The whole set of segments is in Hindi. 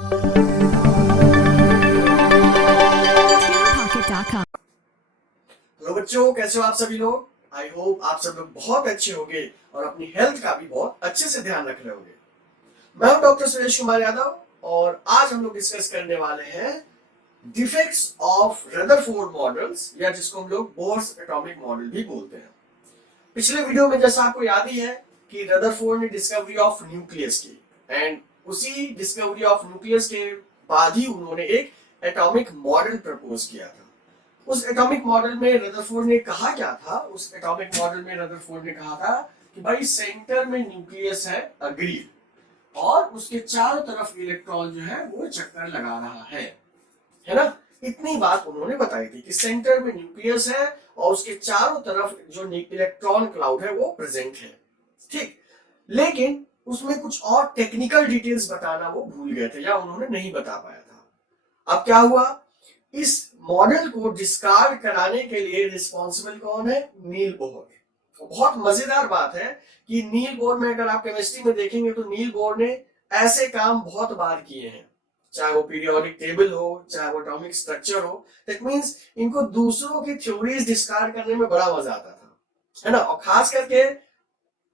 हेलो बच्चों, कैसे हो आप सभी लोग। आई होप आप सब लोग बहुत अच्छे होंगे और अपनी हेल्थ का भी बहुत अच्छे से ध्यान रख रहे होंगे। मैं हूं डॉक्टर सुरेश कुमार यादव और आज हम लोग डिस्कस करने वाले हैं डिफेक्ट्स ऑफ रदरफोर्ड मॉडल्स, या जिसको हम लोग बोर्स एटॉमिक मॉडल भी बोलते हैं। पिछले वीडियो में जैसा आपको याद ही है कि रदरफोर्ड ने डिस्कवरी ऑफ न्यूक्लियस की, एंड उसी डिस्कवरी ऑफ न्यूक्लियस के बाद ही उन्होंने एक एटॉमिक मॉडल प्रपोज किया था। उस एटॉमिक मॉडल में रदरफोर्ड ने कहा क्या था? उस एटॉमिक मॉडल में रदरफोर्ड ने कहा था कि भाई सेंटर में न्यूक्लियस है अग्रीड, और उसके चारों तरफ इलेक्ट्रॉन जो है वो चक्कर लगा रहा है ना। इतनी बात उन्होंने बताई थी कि सेंटर में न्यूक्लियस है और उसके चारों तरफ जो इलेक्ट्रॉन क्लाउड है वो प्रेजेंट है, ठीक। लेकिन उसमें कुछ और टेक्निकल डिटेल्स बताना वो भूल गए थे या उन्होंने नहीं बता पाया था। अब क्या हुआ, इस मॉडल को डिस्कार्ड कराने के लिए रिस्पॉन्सिबल कौन है? नील बोहर। तो बहुत मजेदार बात है कि नील बोहर में अगर आप केमिस्ट्री में देखेंगे तो नील बोहर ने ऐसे काम बहुत बार किए हैं, चाहे वो पीरियोडिक टेबल हो, चाहे वो एटॉमिक स्ट्रक्चर हो। दैट मींस इनको दूसरों की थ्योरीज डिस्कार्ड करने में बड़ा मजा आता था, है ना। और खास करके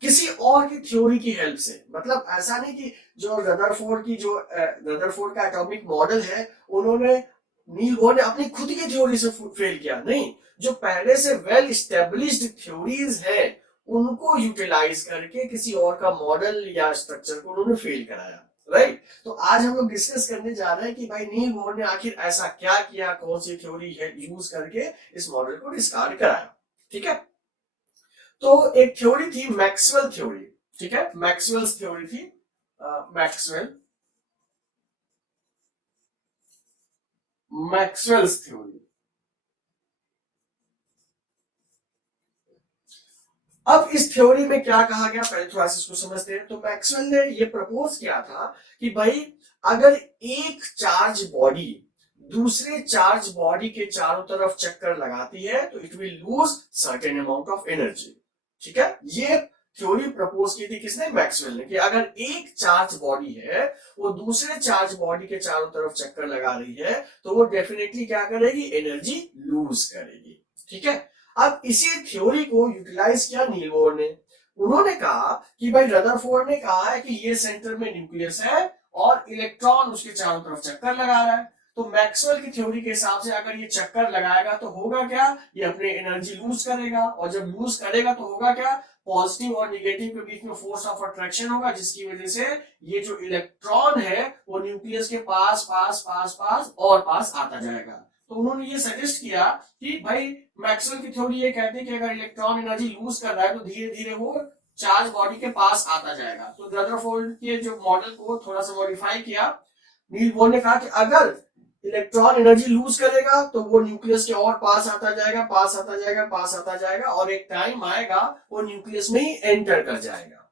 किसी और की थ्योरी की हेल्प से। मतलब ऐसा नहीं कि जो रदरफोर्ड का एटॉमिक मॉडल है उन्होंने नील बोहर ने अपनी खुद की थ्योरी से फेल किया, नहीं। जो पहले से वेल इस्टेब्लिश्ड थ्योरीज है उनको यूटिलाइज करके किसी और का मॉडल या स्ट्रक्चर को उन्होंने फेल कराया, राइट। तो आज हम लोग डिस्कस करने जा रहे हैं कि भाई नील बोहर ने आखिर ऐसा क्या किया, कौन सी थ्योरी यूज करके इस मॉडल को डिस्कार्ड कराया, ठीक है। तो एक थ्योरी थी मैक्सवेल थ्योरी, ठीक है। मैक्सवेल्स थ्योरी थी, मैक्सवेल्स थ्योरी। अब इस थ्योरी में क्या कहा गया, पहले थोड़ा सा इसको समझते हैं। तो मैक्सवेल ने ये प्रपोज किया था कि भाई अगर एक चार्ज बॉडी दूसरे चार्ज बॉडी के चारों तरफ चक्कर लगाती है तो it will lose certain amount of energy, ठीक है। ये थ्योरी प्रपोज की थी किसने? मैक्सवेल ने, कि अगर एक चार्ज बॉडी है वो दूसरे चार्ज बॉडी के चारों तरफ चक्कर लगा रही है तो वो डेफिनेटली क्या करेगी? एनर्जी लूज करेगी, ठीक है। अब इसी थ्योरी को यूटिलाइज किया नील बोहर ने। उन्होंने कहा कि भाई रदरफोर्ड ने कहा है कि ये सेंटर में न्यूक्लियस है और इलेक्ट्रॉन उसके चारों तरफ चक्कर लगा रहा है, तो मैक्सवेल की थ्योरी के हिसाब से अगर ये चक्कर लगाएगा तो होगा क्या? ये अपने एनर्जी लूज करेगा, और जब लूज करेगा तो होगा क्या? पॉजिटिव और निगेटिव के बीच में फोर्स ऑफ अट्रैक्शन होगा, जिसकी वजह से ये जो इलेक्ट्रॉन है वो न्यूक्लियस के पास पास पास पास और पास आता जाएगा। तो उन्होंने ये सजेस्ट किया कि भाई मैक्सवेल की थ्योरी ये कहती है कि अगर इलेक्ट्रॉन एनर्जी लूज कर रहा है तो धीरे धीरे वो चार्ज बॉडी के पास आता जाएगा। तो रदरफोर्ड के जो मॉडल को थोड़ा सा मॉडिफाई किया। नील बोहर ने कहा कि अगर इलेक्ट्रॉन एनर्जी लूज करेगा तो वो न्यूक्लियस के और पास आता जाएगा, पास आता जाएगा, पास आता जाएगा, और एक टाइम आएगा वो न्यूक्लियस में ही एंटर कर जाएगा,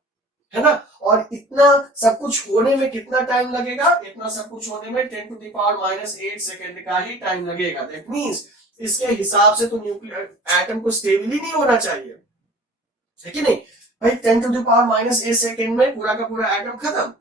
है ना। और इतना सब कुछ होने में कितना टाइम लगेगा? इतना सब कुछ होने में 10⁻⁻8 सेकेंड का ही टाइम लगेगा। दैट मींस इसके हिसाब से तो न्यूक्लियर एटम को स्टेबल ही नहीं होना चाहिए, है कि नहीं भाई। 10⁻⁻8 सेकेंड में पूरा का पूरा एटम खत्म,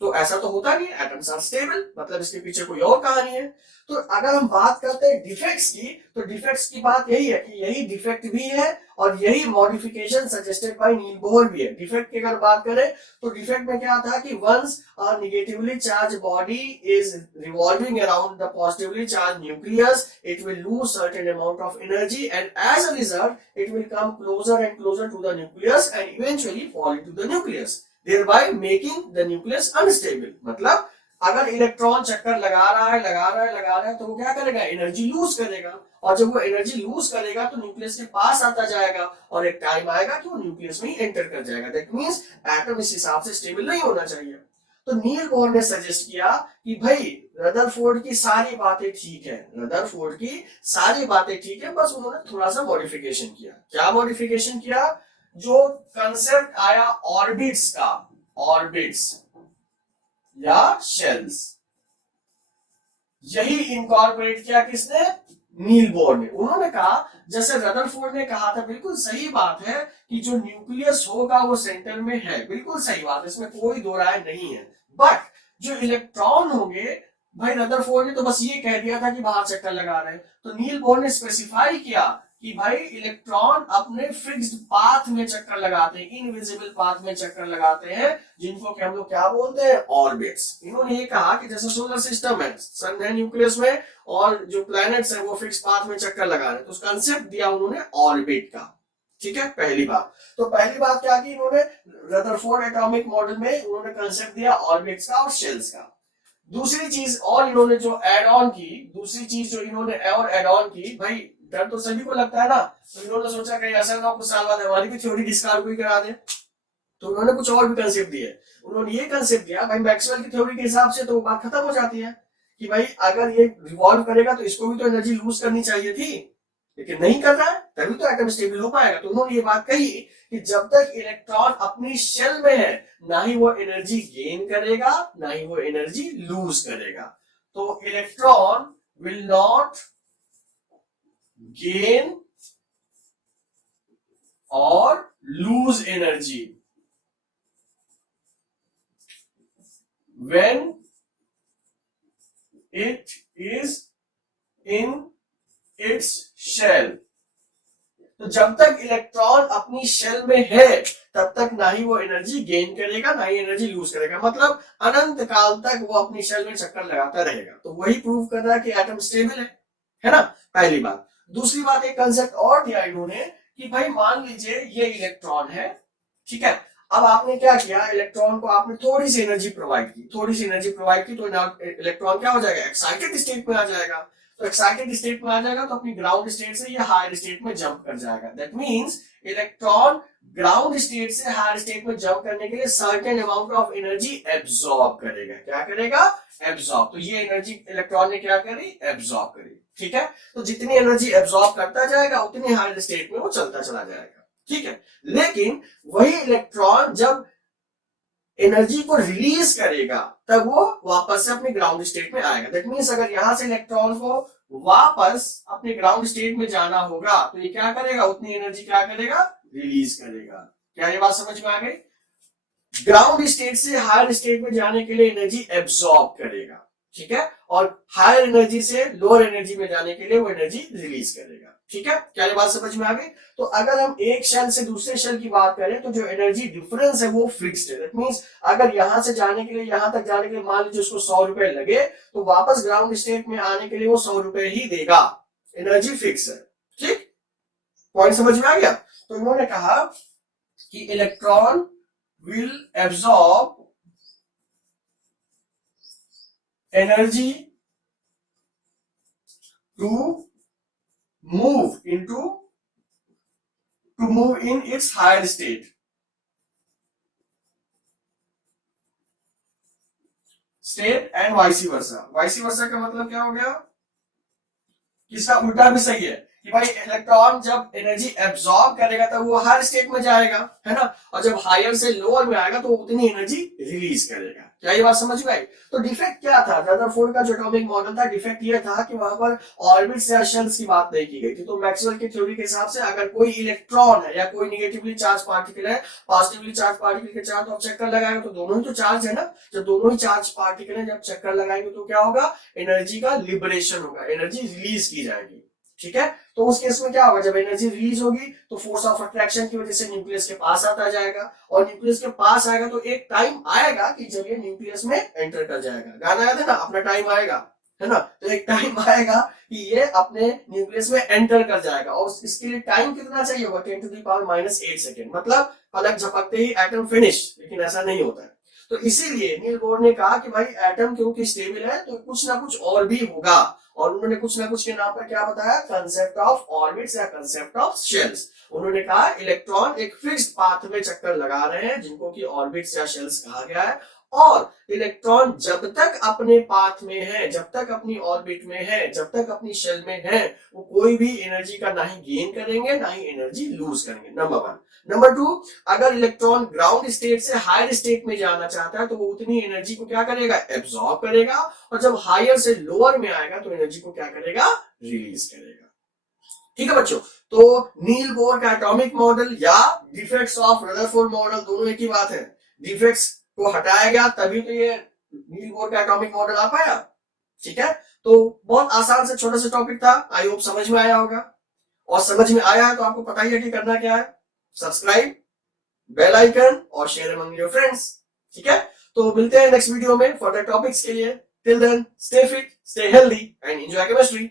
तो ऐसा तो होता नहीं है। एटम्स आर स्टेबल, मतलब इसके पीछे कोई और कहानी है। तो अगर हम बात करते हैं डिफेक्ट्स की, तो डिफेक्ट्स की बात यही है कि यही डिफेक्ट भी है और यही modification suggested by Niels Bohr भी है। डिफेक्ट की अगर बात करें तो डिफेक्ट में क्या था कि once a negatively charge body is revolving around the positively charge nucleus, it will lose certain amount of energy and as a result it will come closer and closer to the nucleus and eventually fall into the nucleus, thereby making the nucleus unstable। मतलब अगर इलेक्ट्रॉन चक्कर लगा रहा है तो वो क्या करेगा? एनर्जी लूज करेगा, और जब वो एनर्जी लूज करेगा तो न्यूक्लियस के पास आता जाएगा और एक टाइम आएगा कि वो न्यूक्लियस में ही एंटर कर जाएगा। दैट मींस एटम इस हिसाब से स्टेबल नहीं होना चाहिए। तो नील बोहर ने सजेस्ट किया कि भाई रदरफोर्ड की सारी बातें ठीक है, रदरफोर्ड की सारी बातें ठीक है, बस उन्होंने थोड़ा सा मॉडिफिकेशन किया। क्या मॉडिफिकेशन किया? जो कंसेप्ट आया ऑर्बिट्स का, ऑर्बिट्स या शेल्स, यही इनकॉर्पोरेट किया किसने? नील बोहर ने। उन्होंने कहा, जैसे रदरफोर्ड ने कहा था, बिल्कुल सही बात है कि जो न्यूक्लियस होगा वो सेंटर में है, बिल्कुल सही बात है, इसमें कोई दो राय नहीं है। बट जो इलेक्ट्रॉन होंगे, भाई रदरफोर्ड ने तो बस ये कह दिया था कि बाहर चक्कर लगा रहे हैं, तो नील बोर ने स्पेसिफाई किया कि भाई इलेक्ट्रॉन अपने फिक्स्ड पाथ में चक्कर लगाते हैं, इनविजिबल पाथ में चक्कर लगाते हैं, जिनको कि हम लोग क्या बोलते हैं, ऑर्बिट्स। इन्होंने ये कहा कि जैसे सोलर सिस्टम है, सन है न्यूक्लियस में, और जो प्लैनेट्स है वो फिक्स पाथ में चक्कर लगा रहे हैं, तो कंसेप्ट दिया उन्होंने ऑर्बिट का। ठीक है, पहली बात। तो पहली बात क्या की इन्होंने, रदरफोर्ड एटॉमिक मॉडल में उन्होंने कंसेप्ट दिया ऑर्बिट्स का और शेल्स का। दूसरी चीज और इन्होंने जो एड ऑन की, दूसरी चीज जो इन्होंने और एड ऑन की, भाई डर तो सभी को लगता है ना, तो इन्होंने सोचा कहीं ऐसा ना कुछ साल बाद हमारी भी थ्योरी डिस्कार्ड कोई करा दे, तो उन्होंने कुछ और भी कंसेप्ट दिए। उन्होंने ये कंसेप्ट दिया, भाई मैक्सवेल की थ्योरी के हिसाब से तो बात खत्म हो जाती है कि भाई अगर ये रिवॉल्व करेगा तो इसको भी तो एनर्जी लूज करनी चाहिए थी, लेकिन नहीं कर रहा है, तभी तो एटम स्टेबल हो पाएगा। तो उन्होंने ये बात कही कि जब तक इलेक्ट्रॉन अपनी शेल में है, ना ही वो एनर्जी गेन करेगा, ना ही वो एनर्जी लूज करेगा। तो इलेक्ट्रॉन विल नॉट गेन और lose energy when it is in its shell। तो जब तक इलेक्ट्रॉन अपनी शेल में है तब तक ना ही वो एनर्जी गेन करेगा, ना ही एनर्जी लूज करेगा, मतलब अनंत काल तक वो अपनी शेल में चक्कर लगाता रहेगा। तो वही प्रूव कर रहा है कि एटम स्टेबल है ना, पहली बात। दूसरी बात, एक कंसेप्ट और दिया इन्होंने कि भाई मान लीजिए ये इलेक्ट्रॉन है, ठीक है, अब आपने क्या किया, इलेक्ट्रॉन को आपने थोड़ी सी एनर्जी प्रोवाइड की, थोड़ी सी एनर्जी प्रोवाइड की, तो इलेक्ट्रॉन क्या हो जाएगा, एक्साइटेड स्टेट में आ जाएगा। तो एक्साइटेड स्टेट में आ जाएगा तो अपनी ग्राउंड स्टेट से ये हायर स्टेट में जंप कर जाएगा। That means electron ground state से हायर स्टेट में जंप करने के लिए certain amount of energy absorb करेगा। क्या करेगा, एब्सॉर्ब। तो ये एनर्जी इलेक्ट्रॉन ने क्या करी, एब्सॉर्ब करी। ठीक है, तो जितनी एनर्जी एब्सॉर्ब करता जाएगा उतनी हायर स्टेट में वो चलता चला जाएगा। ठीक है, लेकिन वही इलेक्ट्रॉन जब एनर्जी को रिलीज करेगा तब वो वापस से अपने ग्राउंड स्टेट में आएगा। दैट मींस अगर यहां से इलेक्ट्रॉन को वापस अपने ग्राउंड स्टेट में जाना होगा तो ये क्या करेगा, उतनी एनर्जी क्या करेगा, रिलीज करेगा। क्या ये बात समझ में आ गई? ग्राउंड स्टेट से हायर स्टेट में जाने के लिए एनर्जी एब्सॉर्ब करेगा, ठीक है, और हायर एनर्जी से लोअर एनर्जी में जाने के लिए वो एनर्जी रिलीज करेगा। ठीक है, क्या ये बात समझ में आ गई? तो अगर हम एक शेल से दूसरे शेल की बात करें तो जो एनर्जी डिफरेंस है वो फिक्स्ड है। दैट मींस अगर यहां से जाने के लिए यहां तक जाने के लिए मान लीजिए उसको 100 रुपए लगे तो वापस ग्राउंड स्टेट में आने के लिए वो 100 रुपए ही देगा, एनर्जी फिक्स है। ठीक, पॉइंट समझ में आ गया? तो इन्होंने कहा कि electron will absorb energy to move in its higher state and vice versa। vice versa का मतलब क्या हो गया, इसका उल्टा भी सही है कि भाई इलेक्ट्रॉन जब एनर्जी एब्सॉर्ब करेगा तब वो हायर स्टेट में जाएगा, है ना, और जब हायर से लोअर में आएगा तो उतनी एनर्जी रिलीज करेगा। क्या ये बात समझ में आई? तो डिफेक्ट क्या था रदरफोर्ड का जो एटॉमिक मॉडल था, डिफेक्ट ये था कि वहां पर ऑर्बिट्स या शेल्स की बात नहीं की गई थी। तो मैक्सवेल की थ्योरी के हिसाब से अगर कोई इलेक्ट्रॉन है या कोई निगेटिवली चार्ज पार्टिकल है, पॉजिटिवली चार्ज पार्टिकल के चार्ज, तो चक्कर लगाएगा तो दोनों ही तो चार्ज है ना, जब दोनों ही चार्ज पार्टिकल है, जब चक्कर लगाएंगे तो क्या होगा, एनर्जी का लिबरेशन होगा, एनर्जी रिलीज की जाएगी। ठीक है, तो उस केस में क्या होगा, जब एनर्जी रिलीज होगी तो फोर्स ऑफ अट्रैक्शन की वजह से न्यूक्लियस के पास आता जाएगा, और न्यूक्लियस के पास आएगा तो एक टाइम आएगा कि जब ये न्यूक्लियस में एंटर कर जाएगा। गाना याद है ना, अपना टाइम आएगा, है ना, तो एक टाइम आएगा कि ये अपने न्यूक्लियस में एंटर कर जाएगा, और इसके लिए टाइम कितना चाहिए होगा, 10⁻⁸ सेकेंड, मतलब पलक झपकते ही एटम फिनिश। लेकिन ऐसा नहीं होता है, तो इसीलिए नील बोर ने कहा कि भाई एटम क्योंकि स्टेबल है तो कुछ ना कुछ और भी होगा, और उन्होंने कुछ ना कुछ के नाम पर क्या बताया, कंसेप्ट ऑफ ऑर्बिट्स या कंसेप्ट ऑफ शेल्स। उन्होंने कहा इलेक्ट्रॉन एक फिक्स्ड पाथ में चक्कर लगा रहे हैं जिनको कि ऑर्बिट्स या शेल्स कहा गया है, और इलेक्ट्रॉन जब तक अपने पाथ में है, जब तक अपनी ऑर्बिट में है, जब तक अपनी शेल में है, वो कोई भी एनर्जी का ना ही गेन करेंगे ना ही एनर्जी लूज करेंगे, नंबर 1। नंबर 2, अगर इलेक्ट्रॉन ग्राउंड स्टेट से हायर स्टेट में जाना चाहता है तो वो उतनी एनर्जी को क्या करेगा, एब्सॉर्ब करेगा, और जब हायर से लोअर में आएगा तो एनर्जी को क्या करेगा, रिलीज करेगा। ठीक है बच्चों, तो नील बोर का एटॉमिक मॉडल या डिफेक्ट्स ऑफ रदरफोर्ड मॉडल दोनों एक ही बात है। डिफेक्ट्स को हटाया गया तभी तो ये नील बोर का एटॉमिक मॉडल आ पाया। ठीक है, तो बहुत आसान से छोटा सा टॉपिक था, आई होप समझ में आया होगा। और समझ में आया है तो आपको पता ही है कि करना क्या है, सब्सक्राइब, बेल आइकन और शेयर अमंग योर फ्रेंड्स। ठीक है, तो मिलते हैं नेक्स्ट वीडियो में फर्दर टॉपिक्स के लिए। Till then stay fit, stay healthy and enjoy chemistry.